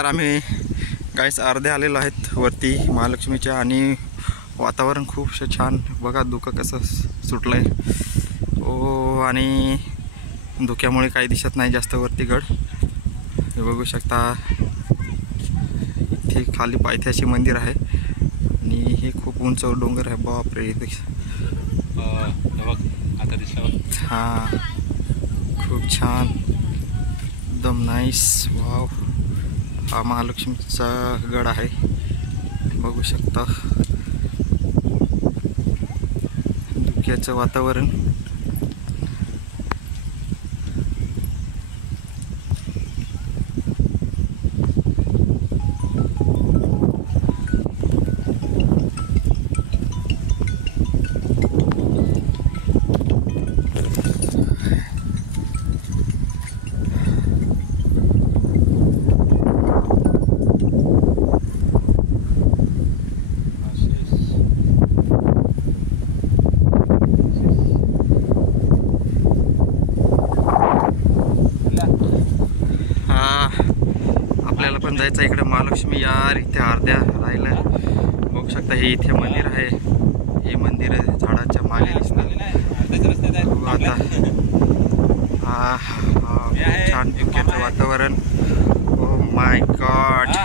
तर आम्ही गाईस अर्धे आलेलो आहेत वरती महालक्ष्मीच्या आणि वातावरण खूप छान बघा. धुकं कसं सुटलंय ओ आणि धुक्यामुळे काही दिसत नाही जास्त वरती गड. हे बघू शकता इथे खाली पायथ्याशी मंदिर आहे आणि हे खूप उंच डोंगर आहे. बापरे आता दिसला हां खूप छान एकदम नाईस. वाव हा महालक्ष्मीचा गड आहे बघू शकता. धुक्याचं वातावरण आपल्याला पण जायचं इकडे महालक्ष्मी यार. इथे अर्ध्या राहिलं बघू शकता. हे इथे मंदिर आहे. हे मंदिर झाडाच्या मागे दिसतं आता. हा छान धुक्याचं वातावरण. Oh my God.